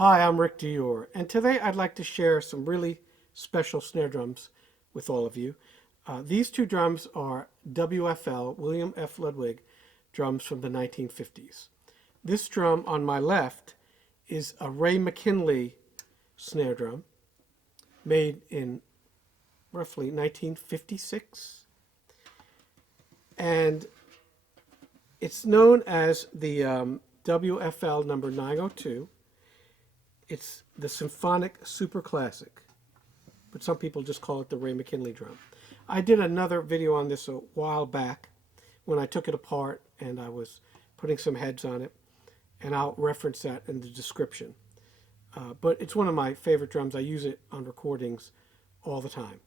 Hi, I'm Rick Dior, and today I'd like to share some really special snare drums with all of you. These two drums are WFL, William F. Ludwig drums from the 1950s. This drum on my left is a Ray McKinley snare drum made in roughly 1956, and it's known as the WFL number 902. It's the Symphonic Super Classic, but some people just call it the Ray McKinley drum. I did another video on this a while back when I took it apart and I was putting some heads on it, and I'll reference that in the description. But it's one of my favorite drums. I use it on recordings all the time,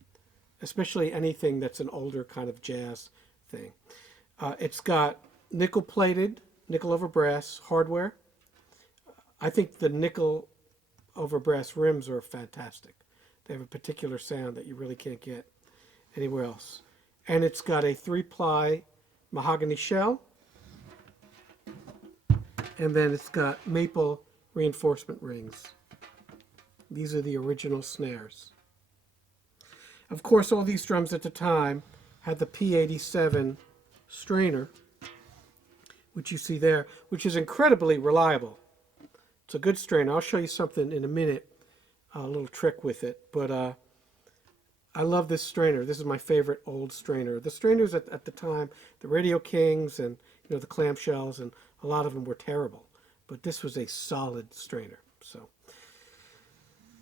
especially anything that's an older kind of jazz thing. It's got nickel-plated, nickel over brass hardware. I think the nickel over brass rims are fantastic. They have a particular sound that you really can't get anywhere else. And it's got a 3-ply mahogany shell. And then it's got maple reinforcement rings. These are the original snares. Of course, all these drums at the time had the P87 strainer, which you see there, which is incredibly reliable. It's a good strainer. I'll show you something in a minute, a little trick with it. But I love this strainer. This is my favorite old strainer. The strainers at the time, the Radio Kings and the clamshells, and a lot of them were terrible. But this was a solid strainer.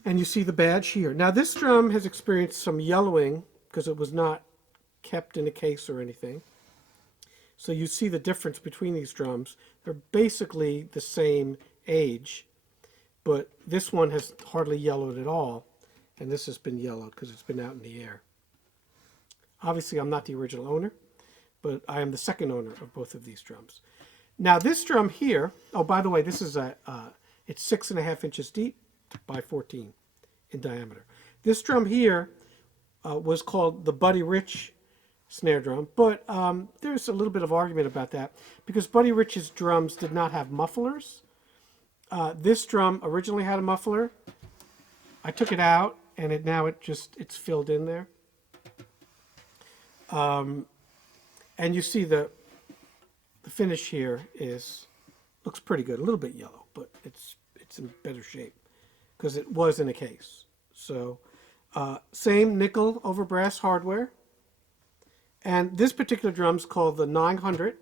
And you see the badge here. Now this drum has experienced some yellowing because it was not kept in a case or anything. So you see the difference between these drums. They're basically the same age, but this one has hardly yellowed at all, and this has been yellowed because it's been out in the air. Obviously, I'm not the original owner, but I am the second owner of both of these drums. Now, this drum here, oh, by the way, this is it's 6.5 inches deep by 14 in diameter. This drum here was called the Buddy Rich snare drum, but there's a little bit of argument about that because Buddy Rich's drums did not have mufflers. This drum originally had a muffler. I took it out, and it's filled in there. And you see the finish here looks pretty good. A little bit yellow, but it's in better shape because it was in a case. So same nickel over brass hardware. And this particular drum's called the 900.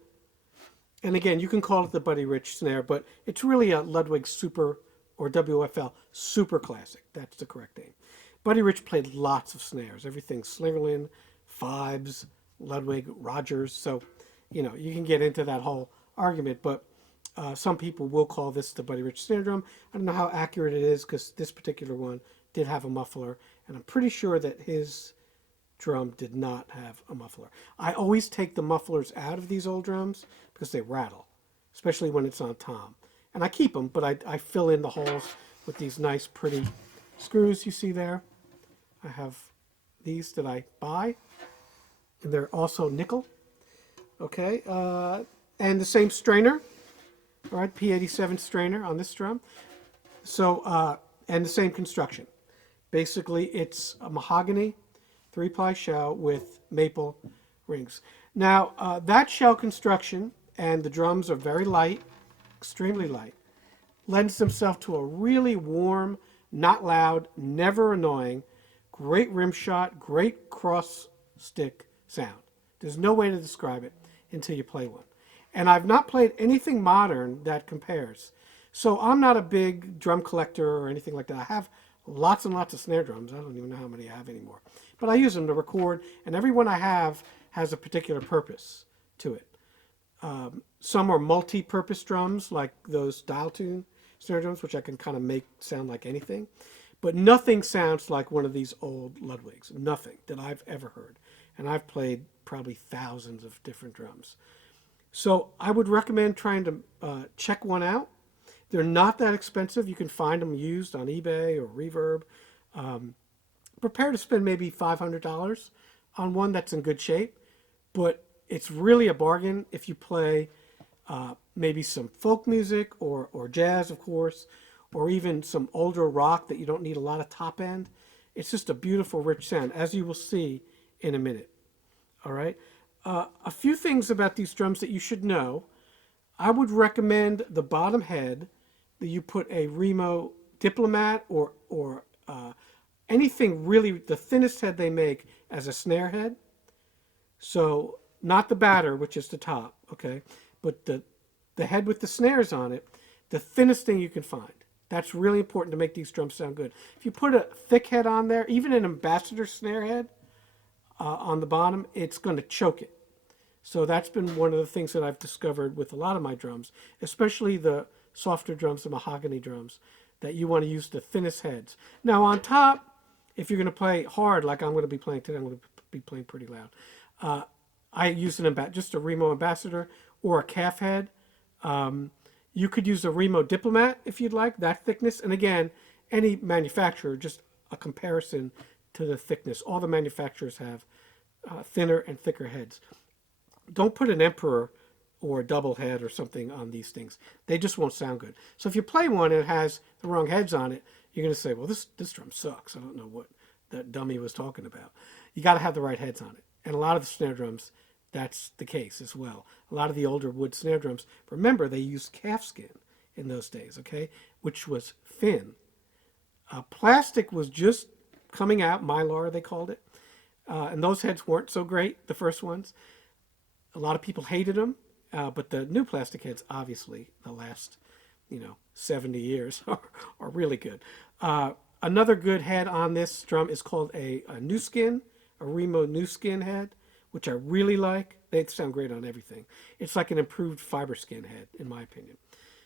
And again, you can call it the Buddy Rich snare, but it's really a Ludwig Super or WFL Super Classic. That's the correct name. Buddy Rich played lots of snares, everything Slingerland, Fibes, Ludwig, Rogers. So, you can get into that whole argument, but some people will call this the Buddy Rich snare drum. I don't know how accurate it is because this particular one did have a muffler, and I'm pretty sure that his drum did not have a muffler. I always take the mufflers out of these old drums because they rattle, especially when it's on tom. And I keep them, but I fill in the holes with these nice, pretty screws you see there. I have these that I buy, and they're also nickel. Okay, and the same strainer, all right, P87 strainer on this drum. So, and the same construction. Basically, it's a mahogany 3-ply shell with maple rings. Now, that shell construction, and the drums are very light, extremely light, lends themselves to a really warm, not loud, never annoying, great rim shot, great cross stick sound. There's no way to describe it until you play one. And I've not played anything modern that compares. So I'm not a big drum collector or anything like that. I have lots and lots of snare drums. I don't even know how many I have anymore. But I use them to record, and every one I have has a particular purpose to it. Some are multi-purpose drums, like those dial tune snare drums, which I can kind of make sound like anything. But nothing sounds like one of these old Ludwigs. Nothing that I've ever heard. And I've played probably thousands of different drums. So I would recommend trying to check one out. They're not that expensive. You can find them used on eBay or Reverb. Prepare to spend maybe $500 on one that's in good shape, but it's really a bargain if you play maybe some folk music or jazz, of course, or even some older rock that you don't need a lot of top end. It's just a beautiful, rich sound, as you will see in a minute. All right. A few things about these drums that you should know. I would recommend the bottom head that you put a Remo Diplomat or anything really, the thinnest head they make as a snare head. So not the batter, which is the top, okay, but the head with the snares on it, the thinnest thing you can find. That's really important to make these drums sound good. If you put a thick head on there, even an ambassador snare head on the bottom, it's going to choke it. So that's been one of the things that I've discovered with a lot of my drums, especially the softer drums, the mahogany drums, that you want to use the thinnest heads. Now on top, if you're going to play hard, like I'm going to be playing today, I'm going to be playing pretty loud. I use just a Remo Ambassador or a calf head. You could use a Remo Diplomat if you'd like, that thickness. And again, any manufacturer, just a comparison to the thickness. All the manufacturers have thinner and thicker heads. Don't put an Emperor or a double head or something on these things. They just won't sound good. So if you play one and it has the wrong heads on it, you're going to say, well, this drum sucks. I don't know what that dummy was talking about. You got to have the right heads on it. And a lot of the snare drums, that's the case as well. A lot of the older wood snare drums, remember, they used calf skin in those days, okay, which was thin. Plastic was just coming out, Mylar they called it, and those heads weren't so great, the first ones. A lot of people hated them, but the new plastic heads, obviously, the last 70 years are really good. Another good head on this drum is called a new skin, a Remo new skin head, which I really like. They sound great on everything. It's like an improved fiber skin head, in my opinion.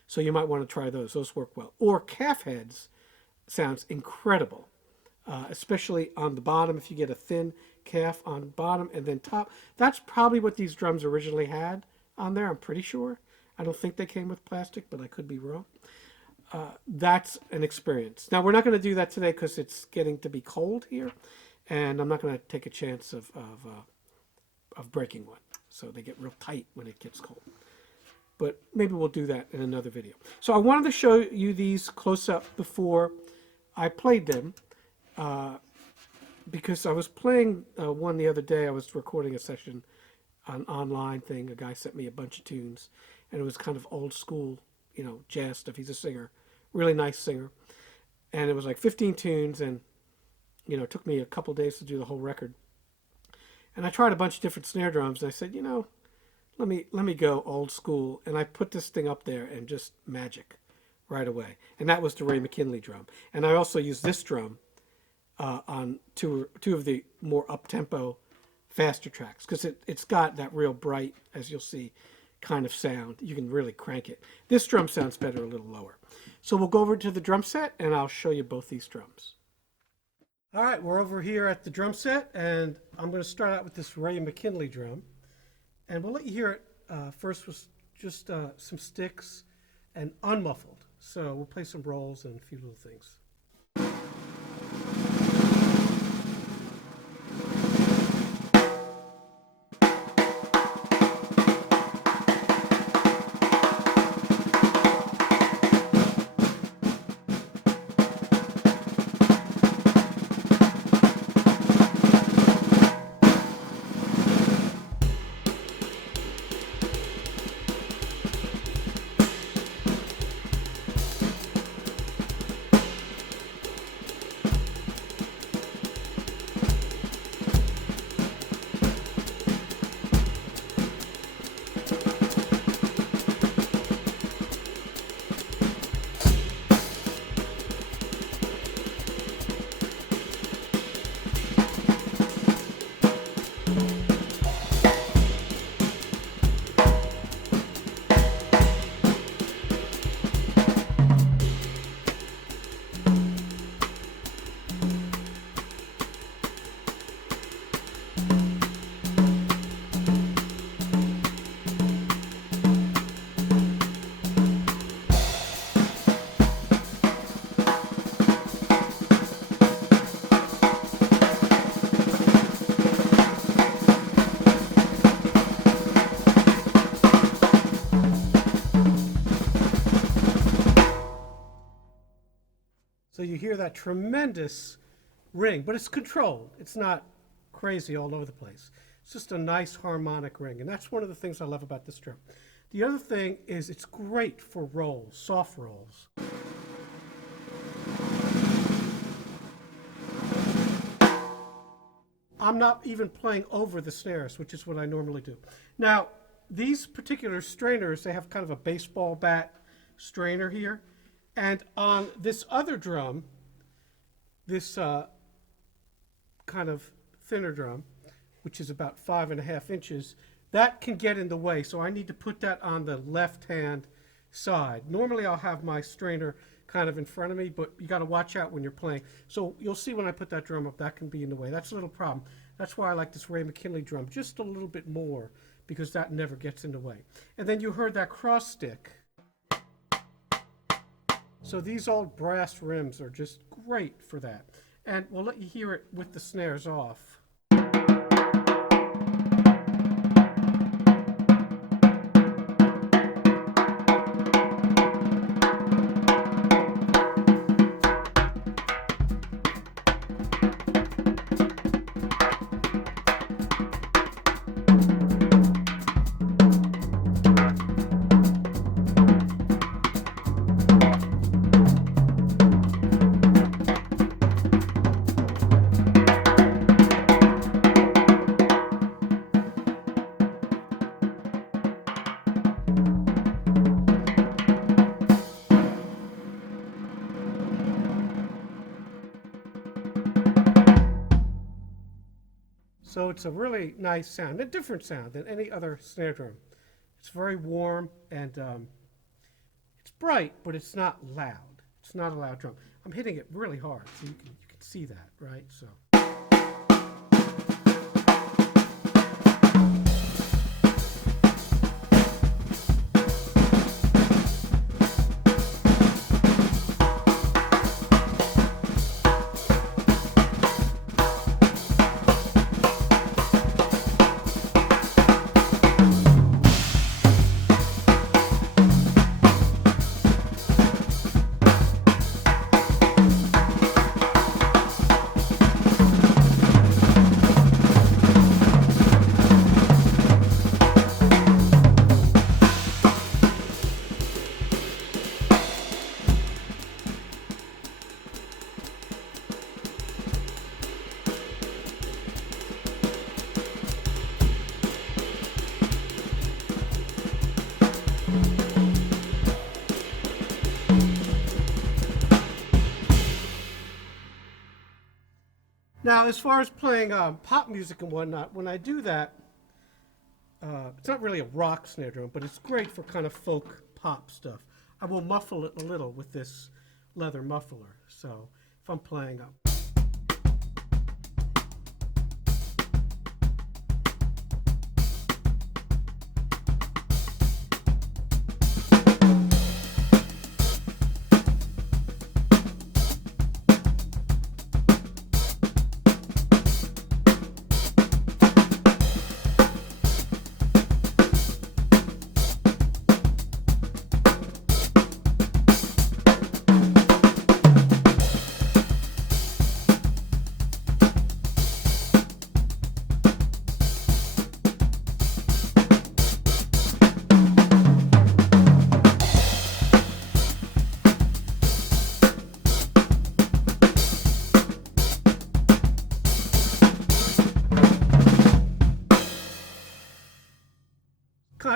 So you might want to try those. Those work well. Or calf heads sounds incredible, especially on the bottom. If you get a thin calf on bottom and then top, that's probably what these drums originally had on there. I'm pretty sure. I don't think they came with plastic, but I could be wrong. That's an experience. Now, we're not going to do that today because it's getting to be cold here, and I'm not going to take a chance of breaking one. So they get real tight when it gets cold. But maybe we'll do that in another video. So I wanted to show you these close up before I played them, because I was playing one the other day. I was recording a session, an online thing. A guy sent me a bunch of tunes, and it was kind of old school, jazz stuff. He's a singer, really nice singer. And it was like 15 tunes, and, it took me a couple days to do the whole record. And I tried a bunch of different snare drums, and I said, let me go old school. And I put this thing up there and just magic right away. And that was the Ray McKinley drum. And I also used this drum on two of the more up-tempo, faster tracks, because it's got that real bright, as you'll see, kind of sound. You can really crank it. This drum sounds better a little lower. So we'll go over to the drum set, and I'll show you both these drums. All right, we're over here at the drum set, and I'm going to start out with this Ray McKinley drum. And we'll let you hear it first with just some sticks and unmuffled. So we'll play some rolls and a few little things. So you hear that tremendous ring, but it's controlled. It's not crazy all over the place. It's just a nice harmonic ring, and that's one of the things I love about this drum. The other thing is it's great for rolls, soft rolls. I'm not even playing over the snares, which is what I normally do. Now, these particular strainers, they have kind of a baseball bat strainer here. And on this other drum, this kind of thinner drum, which is about 5.5 inches, that can get in the way. So I need to put that on the left-hand side. Normally I'll have my strainer kind of in front of me, but you got to watch out when you're playing. So you'll see when I put that drum up, that can be in the way. That's a little problem. That's why I like this Ray McKinley drum just a little bit more, because that never gets in the way. And then you heard that cross stick. So these old brass rims are just great for that. And we'll let you hear it with the snares off. So it's a really nice sound, a different sound than any other snare drum. It's very warm and it's bright, but it's not loud. It's not a loud drum. I'm hitting it really hard, so you can see that, right? So. Now, as far as playing pop music and whatnot, when I do that, it's not really a rock snare drum, but it's great for kind of folk pop stuff. I will muffle it a little with this leather muffler. So if I'm playing up.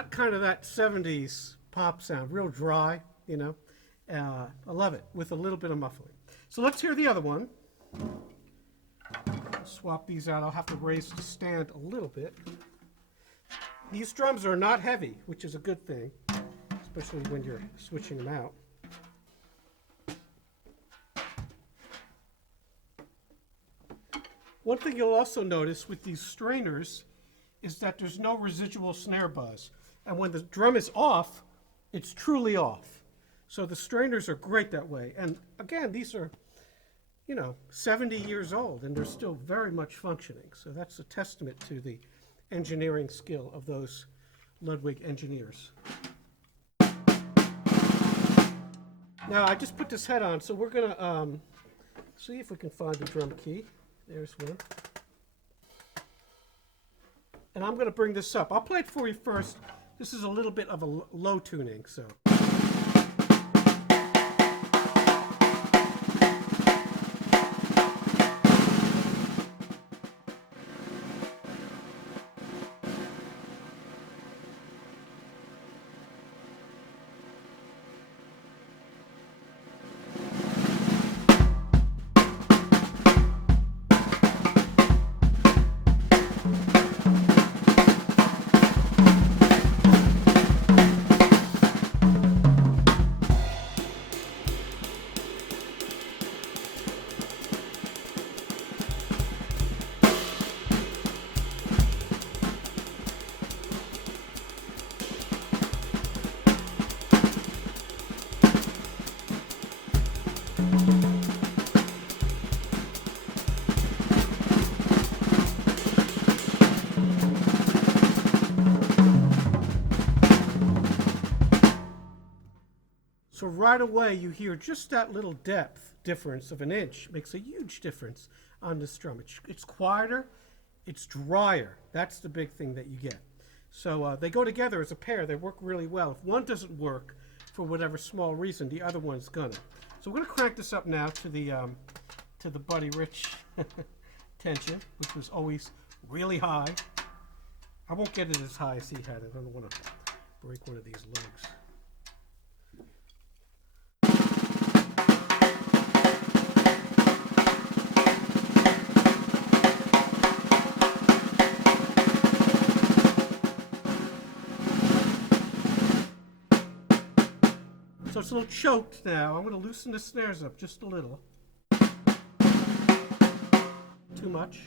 Kind of that 70s pop sound, real dry, you know. I love it with a little bit of muffling. So let's hear the other one. Swap these out. I'll have to raise the stand a little bit. These drums are not heavy, which is a good thing, especially when you're switching them out. One thing you'll also notice with these strainers is that there's no residual snare buzz. And when the drum is off, it's truly off. So the strainers are great that way. And again, these are, 70 years old, and they're still very much functioning. So that's a testament to the engineering skill of those Ludwig engineers. Now I just put this head on, so we're gonna see if we can find the drum key. There's one. And I'm gonna bring this up. I'll play it for you first. This is a little bit of a low tuning, so. So right away you hear just that little depth difference of an inch makes a huge difference on this drum. It's quieter, it's drier. That's the big thing that you get. So they go together as a pair. They work really well. If one doesn't work for whatever small reason, the other one's gonna. So we're gonna crank this up now to the Buddy Rich tension, which was always really high. I won't get it as high as he had it. I don't want to break one of these lugs. So it's a little choked now. I'm going to loosen the snares up just a little. Too much.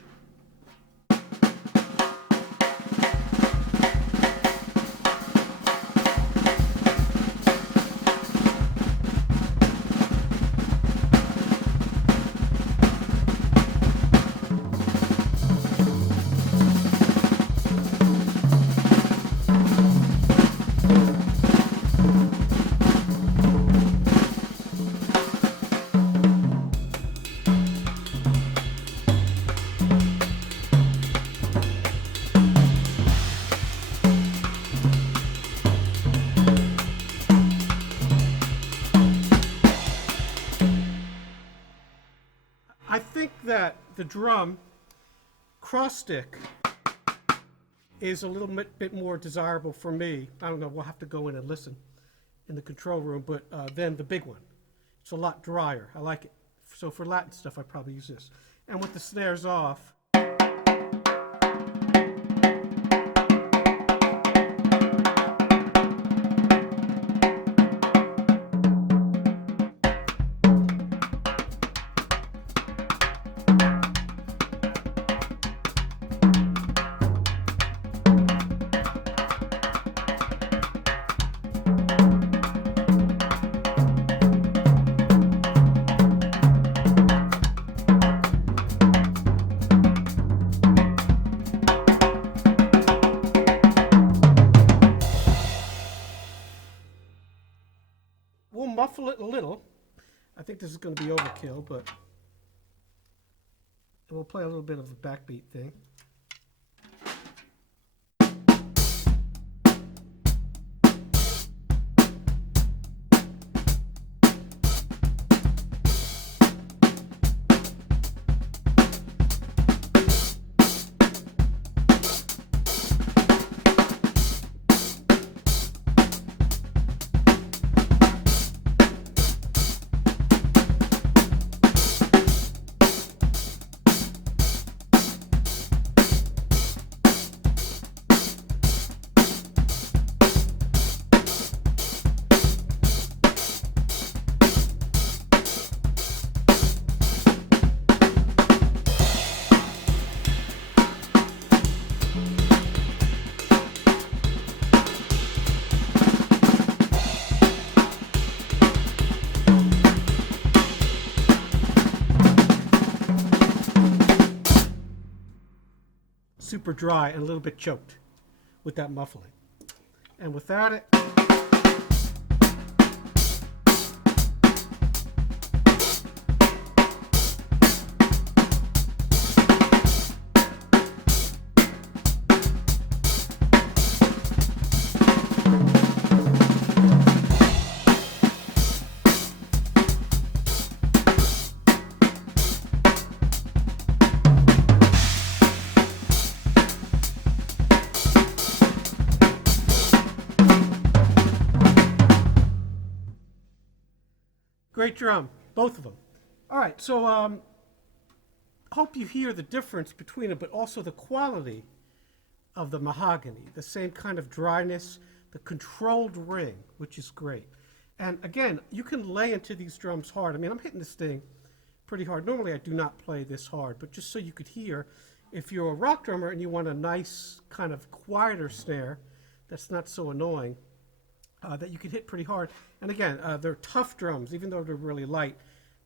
I think that the drum cross stick is a little bit more desirable for me. I don't know, we'll have to go in and listen in the control room, but then the big one. It's a lot drier. I like it. So for Latin stuff, I probably use this. And with the snares off, we'll muffle it a little. I think this is going to be overkill, but we'll play a little bit of a backbeat thing. Super dry and a little bit choked with that muffling. And without it, Great drum, both of them. All right, so hope you hear the difference between them, but also the quality of the mahogany, the same kind of dryness, the controlled ring, which is great. And again, you can lay into these drums hard. I mean, I'm hitting this thing pretty hard. Normally I do not play this hard, but just so you could hear, if you're a rock drummer and you want a nice kind of quieter snare that's not so annoying, that you can hit pretty hard. And again, they're tough drums, even though they're really light.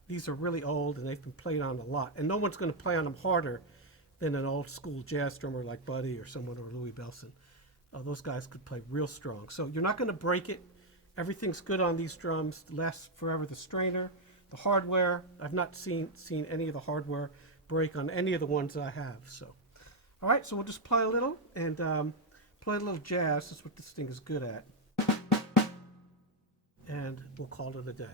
These are really old and they've been played on a lot. And no one's going to play on them harder than an old school jazz drummer like Buddy or someone, or Louis Bellson. Those guys could play real strong. So you're not going to break it. Everything's good on these drums. Lasts forever. The strainer, the hardware. I've not seen any of the hardware break on any of the ones I have. So, all right. So we'll just play a little and play a little jazz. That's what this thing is good at. And we'll call it a day.